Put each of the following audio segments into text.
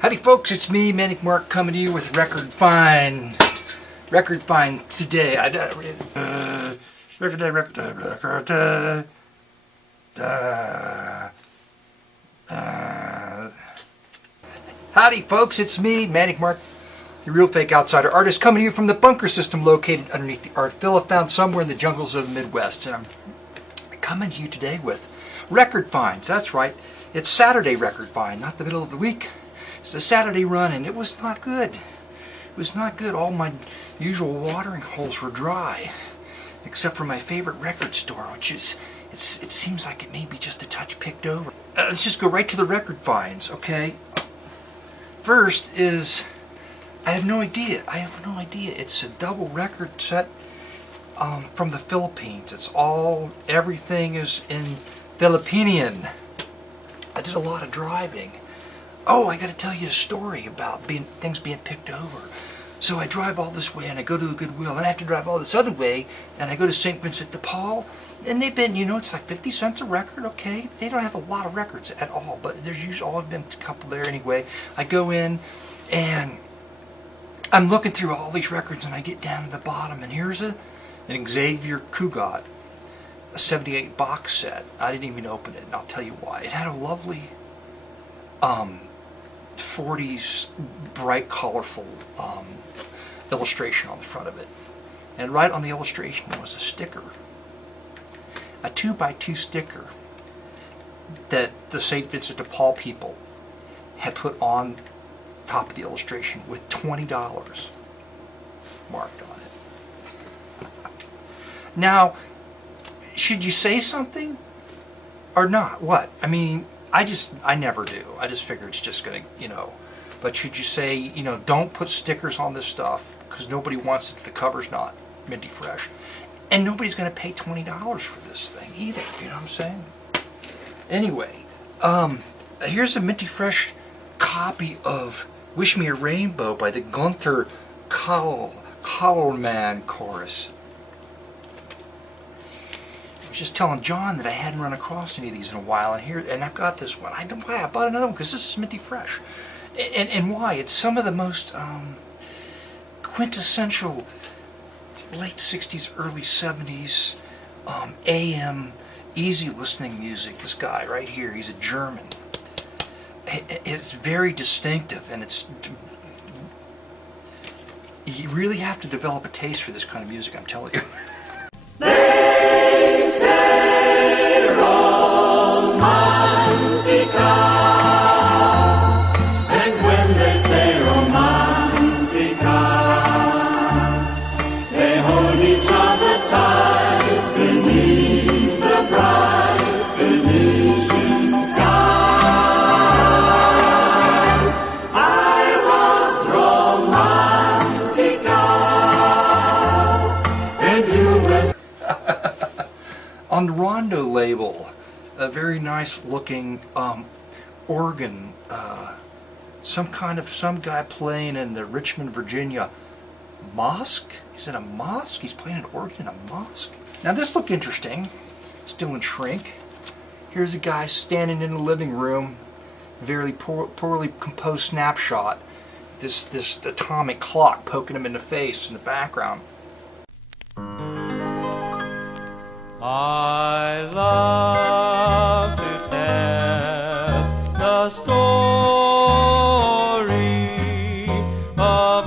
Howdy folks, it's me, Manic Mark, coming to you with Record Find. Record Find today. Howdy folks, it's me, Manic Mark, the real fake outsider artist, coming to you from the bunker system located underneath the art villa found somewhere in the jungles of the Midwest. And I'm coming to you today with Record Finds. That's right, it's Saturday Record Find, not the middle of the week. It's a Saturday run, and it was not good. It was not good. All my usual watering holes were dry, except for my favorite record store, which is, it seems like it may be just a touch picked over. Let's just go right to the record finds, okay? First is, I have no idea. It's a double record set from the Philippines. Everything is in Filipinian. I did a lot of driving. Oh, I got to tell you a story about things being picked over. So I drive all this way and I go to the Goodwill, and I have to drive all this other way and I go to St. Vincent de Paul, and they've been, it's like 50 cents a record, okay? They don't have a lot of records at all, but there's usually always been a couple there anyway. I go in and I'm looking through all these records and I get down to the bottom, and here's an Xavier Cugat, a 78 box set. I didn't even open it, and I'll tell you why. It had a lovely 40s bright colorful illustration on the front of it, and right on the illustration was a sticker, a 2x2 sticker that the St. Vincent de Paul people had put on top of the illustration with $20 marked on it. Now, should you say something or not? What? I mean, I never do. I just figure it's just going to, but should you say, don't put stickers on this stuff because nobody wants it if the cover's not minty fresh. And nobody's going to pay $20 for this thing either, you know what I'm saying? Anyway, here's a minty fresh copy of Wish Me a Rainbow by the Gunther Kallerman Chorus. I was just telling John that I hadn't run across any of these in a while, and I've got this one. I don't know why I bought another one, because this is minty fresh. And why? It's some of the most quintessential late 60s, early 70s AM easy listening music. This guy right here, he's a German. It's very distinctive, and you really have to develop a taste for this kind of music, I'm telling you. They say romantica, and when they say romantica, they hold each other tight beneath the bright Venetian skies. I was romantica, and you were. On the Rondo label, a very nice looking organ, some guy playing in the Richmond, Virginia mosque. Is it a mosque? He's playing an organ in a mosque. Now this looked interesting, still in shrink. Here's a guy standing in the living room, very poorly composed snapshot. This atomic clock poking him in the face in the background. I love to tell the story of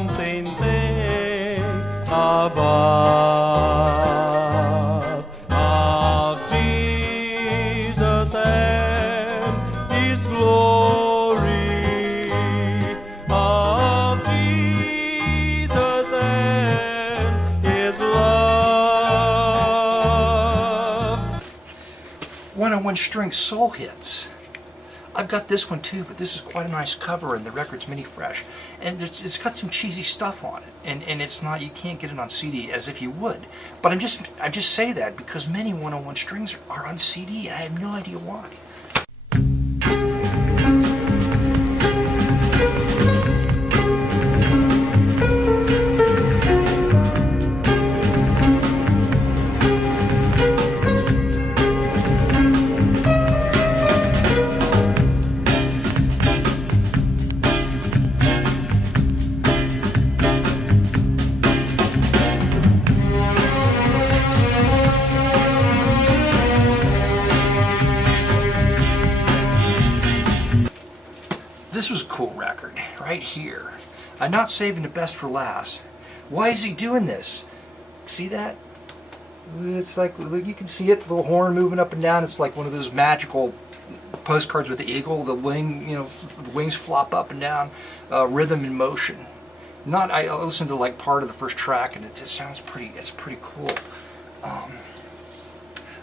unseen things above, of Jesus and His glory, of Jesus and His love. 101 string soul hits. I've got this one too, but this is quite a nice cover, and the record's mini fresh, and it's got some cheesy stuff on it, and it's not, you can't get it on CD as if you would, but I just say that because many 101 strings are on CD, and I have no idea why. This was a cool record right here. I'm not saving the best for last. Why is he doing this? See that? It's like, you can see it, the little horn moving up and down. It's like one of those magical postcards with the eagle, the wing, the wings flop up and down, rhythm and motion. I listened to like part of the first track, and it just sounds pretty. It's pretty cool.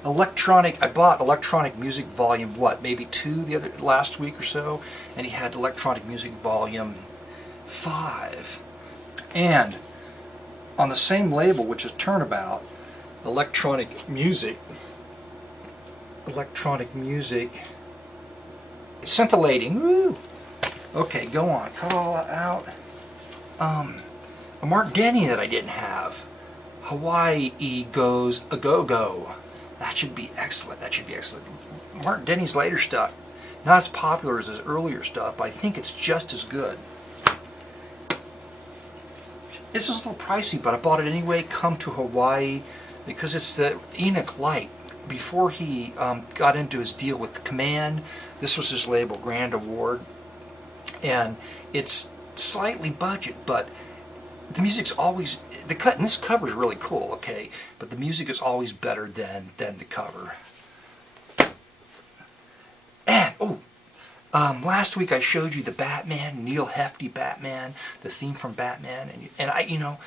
Electronic. I bought Electronic Music Volume maybe 2 last week or so, and he had Electronic Music Volume 5, and on the same label, which is Turnabout, Electronic Music, scintillating. Woo! Okay, go on. Cut all that out. A Mark Denny that I didn't have. Hawaii Goes a Go-Go. That should be excellent. Mark Denny's later stuff, not as popular as his earlier stuff, but I think it's just as good. This is a little pricey, but I bought it anyway. Come to Hawaii, because it's the Enoch Light. Before he got into his deal with Command, this was his label, Grand Award, and it's slightly budget, but the music's always, and this cover is really cool, okay, but the music is always better than the cover. And last week I showed you the Batman, Neil Hefti Batman, the theme from Batman, and I know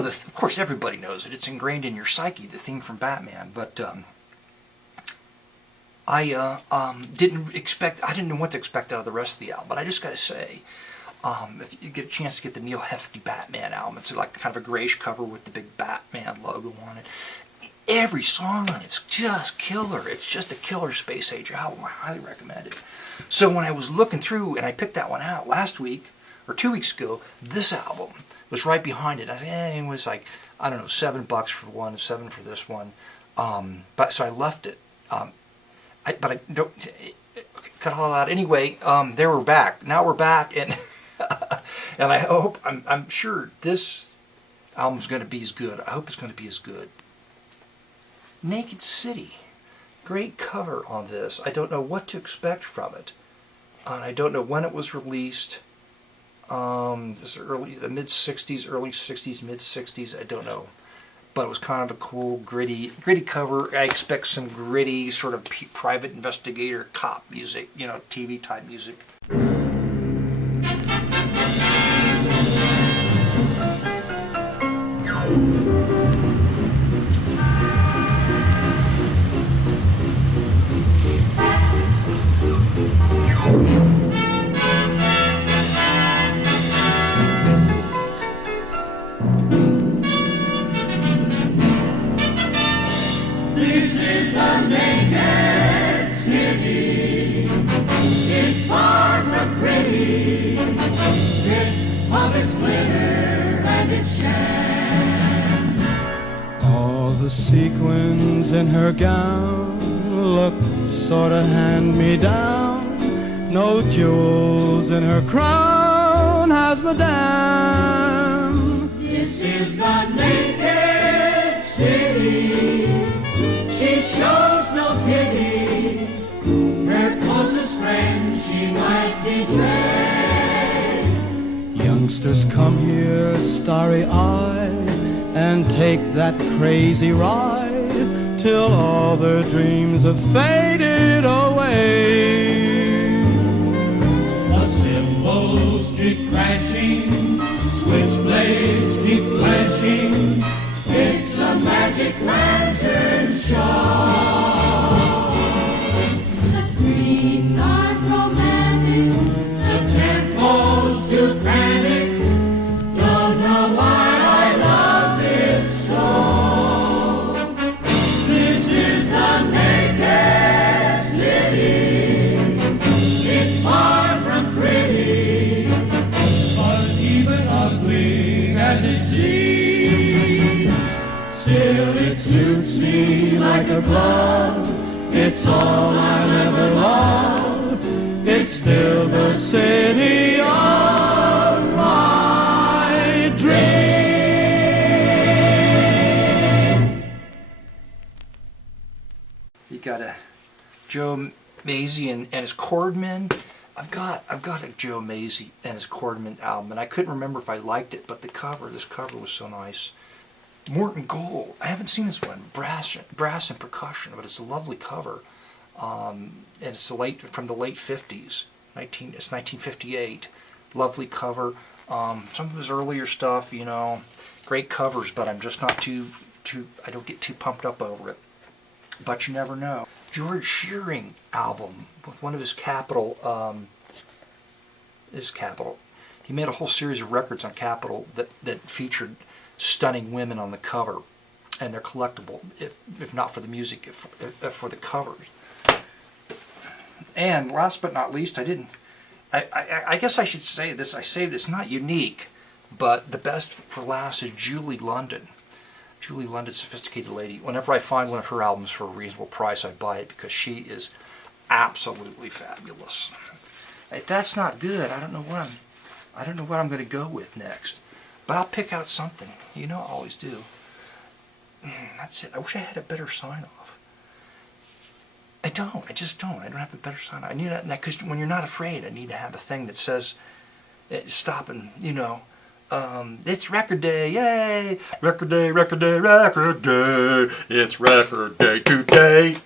that, of course, everybody knows it. It's ingrained in your psyche, the theme from Batman. But I didn't know what to expect out of the rest of the album. But I just got to say, if you get a chance to get the Neil Hefti Batman album, it's like kind of a grayish cover with the big Batman logo on it. Every song on it's just killer. It's just a killer space age album. I highly recommend it. So when I was looking through and I picked that one out last week or 2 weeks ago, this album was right behind it. I think it was like, I don't know, $7 for one, $7 for this one. But so I left it. But I don't cut all out anyway. There we're back. Now we're back, and and I'm sure this album's going to be as good. I hope it's going to be as good. Naked City, great cover on this. I don't know what to expect from it, and I don't know when it was released. This the mid-60s, early 60s, mid-60s, I don't know. But it was kind of a cool, gritty cover. I expect some gritty, sort of private investigator, cop music, TV type music. All the sequins in her gown look sorta hand-me-down. No jewels in her crown has Madame. This is the naked city. She shows no pity. Her closest friend she might betray. Youngsters come here starry-eyed and take that crazy ride till all their dreams have faded away. The cymbals keep crashing, switchblades keep flashing. It's a magic lantern show. The screens aren't romantic, the tempo's too frantic. Don't know why I love it so. This is a naked city. It's far from pretty, but even ugly as it seems, still it suits me like a glove. It's all I'll ever love. It's still the city of my dreams. You got Joe Maisie and his chordmen. I've got a Joe Maisie and his Quarterman album, and I couldn't remember if I liked it, but this cover was so nice. Morton Gold, I haven't seen this one, brass and percussion, but it's a lovely cover, and it's from the late 50s, it's 1958, lovely cover. Some of his earlier stuff, you know, great covers, but I'm just not I don't get too pumped up over it. But you never know. George Shearing album with one of his Capitol, he made a whole series of records on Capitol that featured stunning women on the cover, and they're collectible, if not for the music, if for the covers. And last but not least, I guess I should say this, I saved it's not unique, but the best for last is Julie London. Julie London, Sophisticated Lady. Whenever I find one of her albums for a reasonable price, I buy it because she is absolutely fabulous. If that's not good, I don't know what I'm going to go with next. But I'll pick out something. You know I always do. That's it. I wish I had a better sign-off. I just don't. I don't have a better sign-off. I need that because when you're not afraid, I need to have a thing that says, stop and, you know, it's record day, yay! Record day, record day, record day. It's record day today.